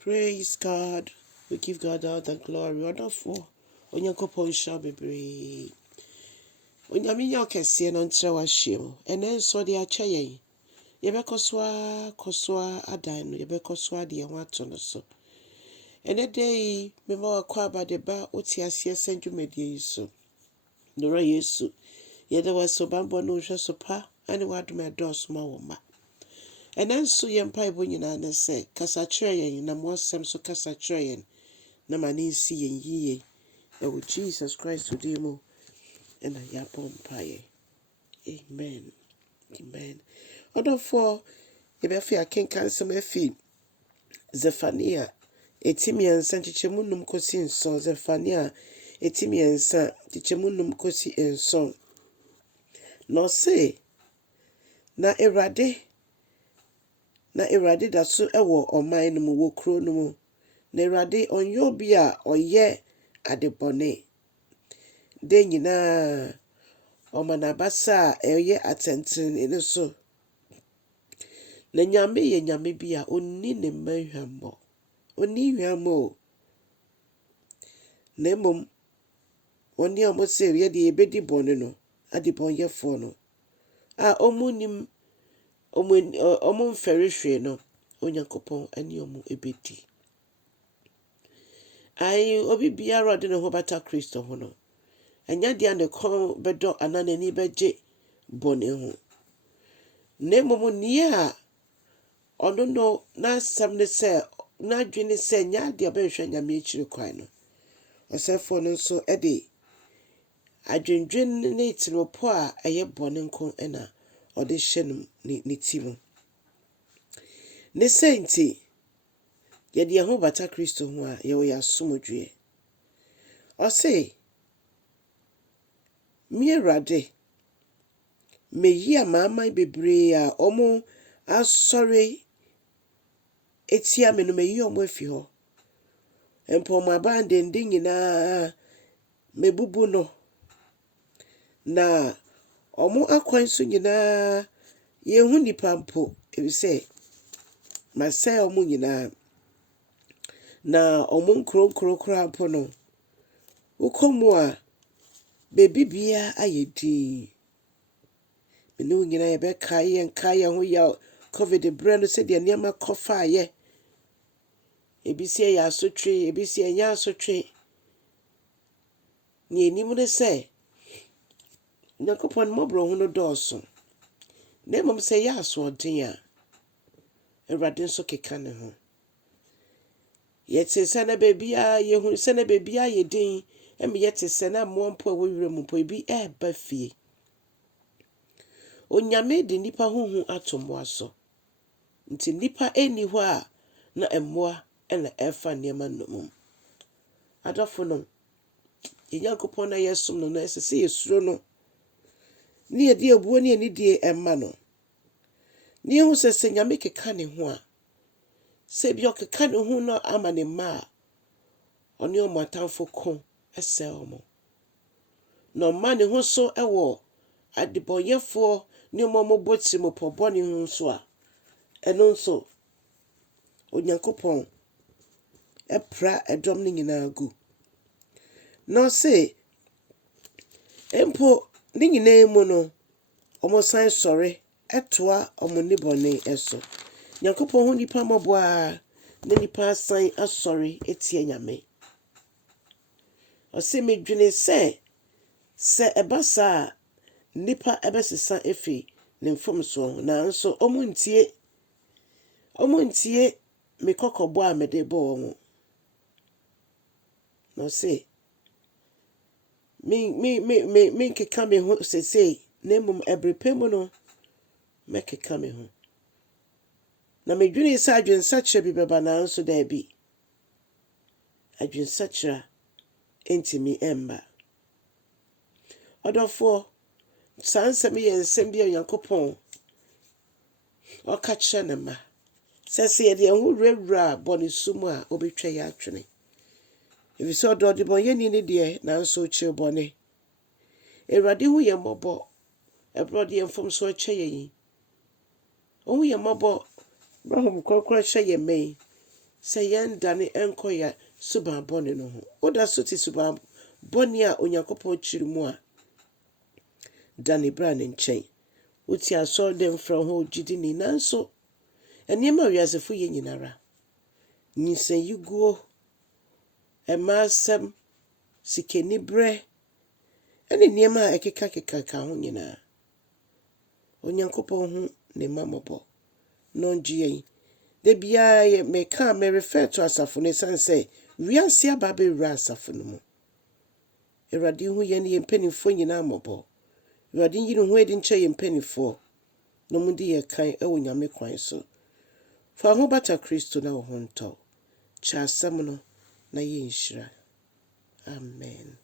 Praise God. We give God all the glory. Wonderful. Onyankopɔn shall be brave. Onyaminya kɛseɛ no ntrɛ wahyiam. Ɛnɛ nso de akyɛ yɛn. Yɛbɛkɔ so adan no. Yɛbɛkɔ so adeɛ ho ato no so. Ɛnɛ da yi, mema wakɔ abadeba wote aseɛ sɛ dwumadie yi so. Nora Yesu. Yɛde wɔ bambɔ no nhwɛ so pa. Ane wadom ɛdɔɔso ma wo ma. Ɛnɛ nso yɛn mpaebɔ nyinaa ne sɛ kasa kyerɛ yɛn na mmɔsɛm so kasa kyerɛ yɛn na ma ne nsi yɛn yie ɛwɔ Jesus Christ din mu ɛna yɛabɔ mpaeɛ. Amen. Amen. Ɔdɔfoɔ yɛbɛfi akenka nsɛm afi Zefania ɛti mmiɛnsa nkyekyɛmu nnum kɔsi nson. Zefania ɛti mmiɛnsa nkyekyɛmu nnum kɔsi nson. Na ɔse na Awurade da so ɛwɔ ɔman no mu wɔ kuro no mu. Na Awurade ɔnyɛ obi a ɔyɛ adebɔne. De nyinaa ɔma n'abasa a ɛyɛ atɛntene ne so. Na Nyame yɛ Nyame bi a onni ne mma hwammɔ. Onni hwammɔ o. Na mmom ɔne a ɔmo sɛ yɛde yɛbɛdi bɔne no adebɔnyɛfoɔ no a ɔmo nim ɔmo mfɛre hwee no Onyankopɔn ɛne ɔmo ɛbɛdi. Obi biara ɔde ne ho bata Kristo ho no ɛnyɛ deɛ ne kɔn bɛdɔ anaa n'ani bɛgye bɔne ho. Na mmom nie a ɔno no n'asɛm ne sɛ n'adwene sɛ nyɛ adeɛ bɛhwɛ Nyame akyiri kwan no. Ɔsɛfoɔ no nso ɛde adwendwen ne tirimopɔ a ɛyɛ bɔne nko ɛna ɔde hyɛ no ne ti mu. Ne sɛ nti yɛde yɛn ho bata Kristo ho a yɛwɔ yɛ asomdwoe. Ɔse me Awurade meyi amanaman bebree a ɔmo asɔre etia me no meyi ɔmo afi hɔ. Mpo ɔmo abandenden nyinaa mebubu no. Na ɔmo akwan so nyinaa yɛnhu nipa mpo ebisɛ masɛe ɔmo nyinaa. Na ɔmo nkuro koraa mpo no wokɔ mu a beebi biara ayɛ din. Mene wo nyinaa yɛbɛkae yɛn ho yɛ COVID berɛ no sɛdeɛ nneɛma kɔfaayɛ. Ebi sɛ yɛ asotwe, ebi sɛ ɛnyɛ asotwe. Nea ɛnim ne sɛ Nyankopɔn mmɔborɔ ho no dɔɔso. Na mmom sɛ yɛ asoɔden a Awurade nso keka ne ho. Yɛte sɛ na baabiara yɛhu sɛ na baabiara yɛ din ɛma yɛte sɛ na mmoa mpo a ɛwɔ wura mu mpo ebi ɛreba fie. Onyame de nipa honhom ato mmoa so. Nti nipa ɛnni hɔ a na mmoa ɛna ɛfa nneɛma nnomum. Adɔfo no, yɛn Nyankopɔn na yɛsom no na ɛsɛ sɛ yɛsuro no. Ne yɛde abuo ne anidie ɛma no. Ne yɛhu sɛ Nyame keka ne ho a sɛ bi ɔkeka ne ho no ama ne mma a ɔne ɔmo atamfo ko ɛsɛe ɔmo. Na ɔma ne ho so ɛwɔ adebɔnyɛfoɔ ne ɔmo bɔ tirimopɔ bɔne ho so a ɛno nso Onyankopɔn ɛpra ɛdɔm no nyinaa gu. Na ɔse mpo ne nyinaa mu no ɔmo san sɔre ɛtoa ɔmo nnebɔne ɛso. Nyankopɔn ho nipa mmɔbɔ a na nipa asan asɔre etia Nyame. Ɔse medwene sɛ ɛba saa a nipa ɛbɛsesa efi ne mfomsoɔ ho nanso ɔmo ntie me kɔkɔbɔ a mede bɔɔ ɔmo. Na ɔse menkeka me ho sesei na mmom ɛberepɛ mu no mɛkeka me ho. Na medwene sɛ adwensakyerɛ bi bɛba nanso daabi. Adwensakyerɛ ɛntimi ɛmba. Ɔdɔfoɔ saa nsɛm yɛ nsɛm bi a Onyankopɔn ɔka kyerɛ ne mma. Sɛ yɛde yɛn ho wurawura bɔne su mu a ɔbɛtwa yɛ atwene. Efisɛ ɔdɔ ɔdebɔnyɛni ne deɛ nanso ɔkyerɛ bɔne. Awurade hu yɛn mmɔbɔ ɛberɛ ɔde yɛn mfomsoɔ kyɛ yɛn yi. Ɔhu yɛn mmɔbɔ Brahom kokra hyɛ yɛn mɛn. sɛ yɛn dane ɛnkɔ yɛ suban bɔne no ho. Woda so te suban bɔne a Onyankopɔn kyiri mu a, dane bra ne nkyɛn. Wote Asoɔden frɛ ho gyidini nanso nneɛma a wiasefo yɛ nyinara. Nyinsɛnyiguo, ɛmaasɛm, sikaniberɛ, ɛne nneɛma a ɛkeka ho nyinaa. Onyankopɔn hu ne mma mmɔbɔ na ɔngye yɛn. Da biara meka me refer to asafo no ɛsiane sɛ wiase aba abɛwura asafo no mu. Awurade hu yɛn ne yɛn mpanimfoɔ nyinaa mmɔbɔ. Awurade nyi ne ho adi nkyɛ yɛn mpanimfoɔ na ɔmo di yɛn kan ɛwɔ Nyame kwan so. Fa ho bata Kristo na wo ho ntɔ. Kyɛ asɛm no na yɛnhyira. Amen.